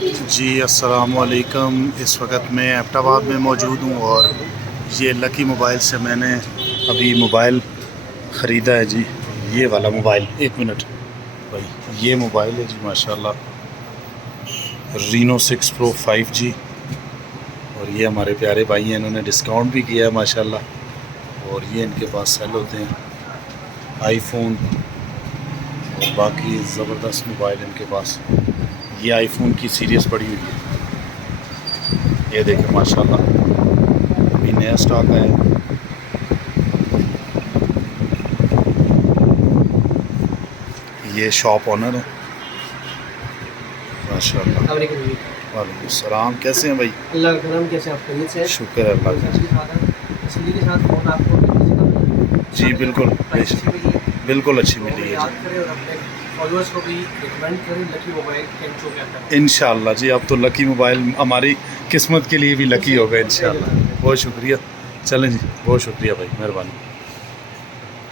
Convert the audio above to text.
जी अस्सलाम वालेकुम। इस वक्त मैं एबटाबाद में मौजूद हूँ और ये लकी मोबाइल से मैंने अभी मोबाइल ख़रीदा है जी। ये वाला मोबाइल, एक मिनट भाई, ये मोबाइल है जी माशाल्लाह, रीनो 6 प्रो 5G। और ये हमारे प्यारे भाई हैं, इन्होंने डिस्काउंट भी किया है माशाल्लाह। और ये इनके पास सेल होते हैं आईफोन और बाकी ज़बरदस्त मोबाइल इनके पास। ये आईफोन की सीरीज़ पड़ी हुई है, ये देखें माशाल्लाह, अभी नया स्टॉक आया है। ये शॉप ओनर है माशाल्लाह। वालेकुम सलाम, कैसे हैं भाई? अल्लाह का करम, कैसे आप खैरियत से? शुक्र है अल्लाह का। के साथ फोन आपको जी बिल्कुल, बिल्कुल अच्छी मिली है याद करें और अपने फॉलोअर्स को भी रिकमेंड करें लकी मोबाइल कैंचो के अंदर। इंशाल्लाह जी। अब तो लकी मोबाइल हमारी किस्मत के लिए भी लकी होगा इंशाल्लाह। बहुत शुक्रिया। चलें जी, बहुत शुक्रिया भाई, मेहरबानी।